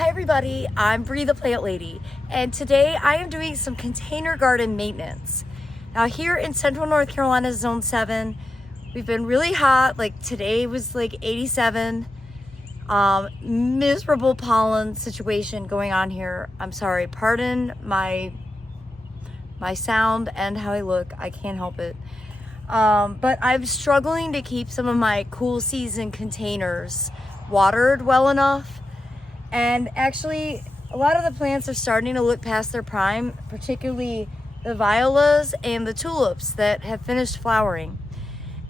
Hi everybody, I'm Bree the Plant Lady, and today I am doing some container garden maintenance. Now here in Central North Carolina, Zone 7, we've been really hot. Like today was like 87. Miserable pollen situation going on here. I'm sorry, pardon my sound and how I look. I can't help it. But I'm struggling to keep some of my cool season containers watered well enough. And actually, a lot of the plants are starting to look past their prime, particularly the violas and the tulips that have finished flowering.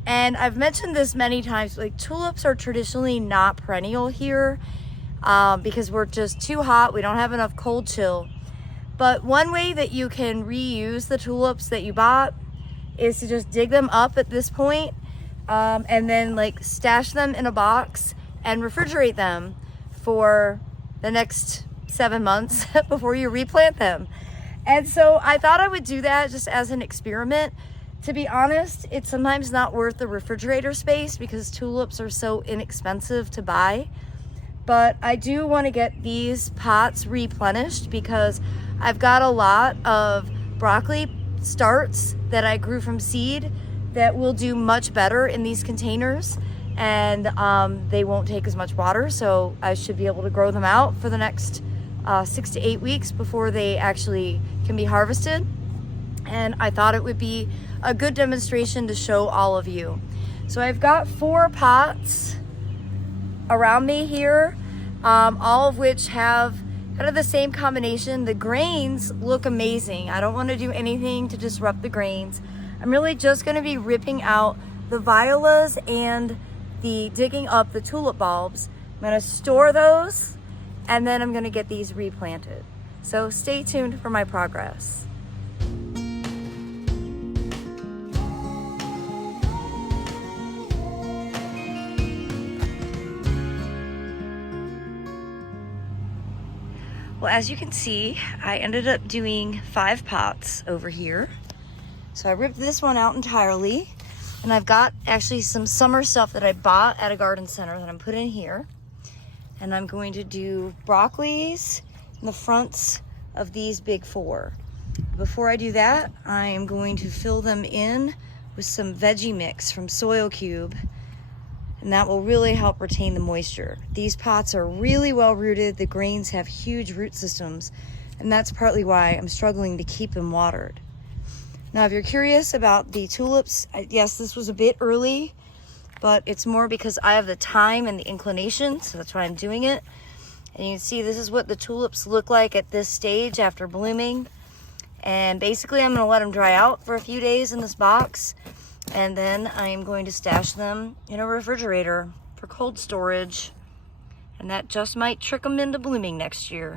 And I've mentioned this many times, like tulips are traditionally not perennial here because we're just too hot. We don't have enough cold chill. But one way that you can reuse the tulips that you bought is to just dig them up at this point, and then like stash them in a box and refrigerate them for the next 7 months before you replant them. And so I thought I would do that just as an experiment. To be honest, it's sometimes not worth the refrigerator space because tulips are so inexpensive to buy. But I do want to get these pots replenished because I've got a lot of broccoli starts that I grew from seed that will do much better in these containers, and they won't take as much water, so I should be able to grow them out for the next 6 to 8 weeks before they actually can be harvested. And I thought it would be a good demonstration to show all of you. So I've got 4 pots around me here, all of which have kind of the same combination. The grains look amazing. I don't want to do anything to disrupt the grains. I'm really just going to be ripping out the violas and digging up the tulip bulbs. I'm going to store those, and then I'm going to get these replanted. So stay tuned for my progress. Well, as you can see, I ended up doing 5 pots over here. So I ripped this one out entirely, and I've got actually some summer stuff that I bought at a garden center that I'm putting in here. And I'm going to do broccolis in the fronts of these big 4. Before I do that, I am going to fill them in with some veggie mix from Soil Cube, and that will really help retain the moisture. These pots are really well rooted. The grains have huge root systems, and that's partly why I'm struggling to keep them watered. Now, if you're curious about the tulips, yes, this was a bit early, but it's more because I have the time and the inclination, so that's why I'm doing it. And you can see this is what the tulips look like at this stage after blooming. And basically I'm gonna let them dry out for a few days in this box, and then I am going to stash them in a refrigerator for cold storage. And that just might trick them into blooming next year.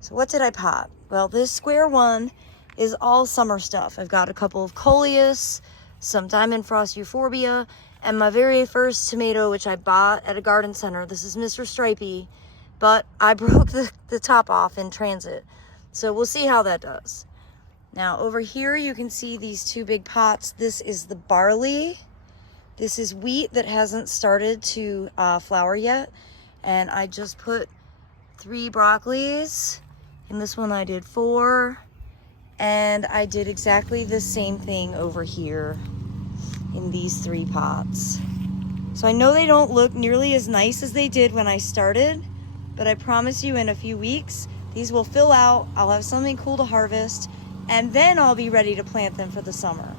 So what did I pot? Well, this square one is all summer stuff. I've got a couple of coleus, some diamond frost euphorbia, and my very first tomato, which I bought at a garden center. This is Mr. Stripey, but I broke the top off in transit. So we'll see how that does. Now over here, you can see these 2 big pots. This is the barley. This is wheat that hasn't started to flower yet. And I just put 3 broccolis. In this one I did 4, and I did exactly the same thing over here in these 3 pots. So I know they don't look nearly as nice as they did when I started, but I promise you in a few weeks, these will fill out, I'll have something cool to harvest, and then I'll be ready to plant them for the summer.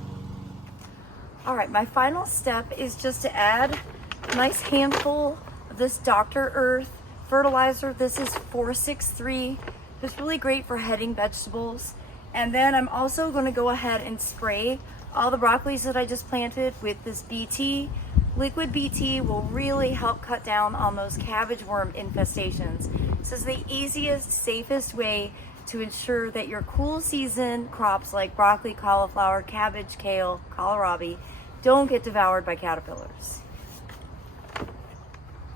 All right, my final step is just to add a nice handful of this Dr. Earth fertilizer. This is 463. It's really great for heading vegetables. And then I'm also going to go ahead and spray all the broccolis that I just planted with this BT. Liquid BT will really help cut down on those cabbage worm infestations. This is the easiest, safest way to ensure that your cool season crops like broccoli, cauliflower, cabbage, kale, kohlrabi don't get devoured by caterpillars.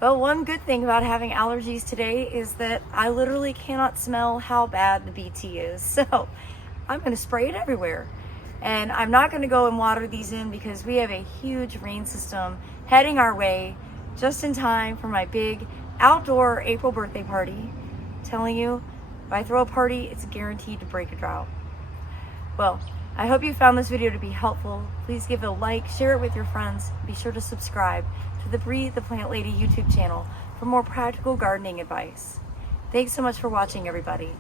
Well, one good thing about having allergies today is that I literally cannot smell how bad the BT is. So I'm going to spray it everywhere. And I'm not going to go and water these in because we have a huge rain system heading our way just in time for my big outdoor April birthday party. I'm telling you, if I throw a party, it's guaranteed to break a drought. Well, I hope you found this video to be helpful. Please give it a like, share it with your friends. Be sure to subscribe to the Breathe the Plant Lady YouTube channel for more practical gardening advice. Thanks so much for watching, everybody.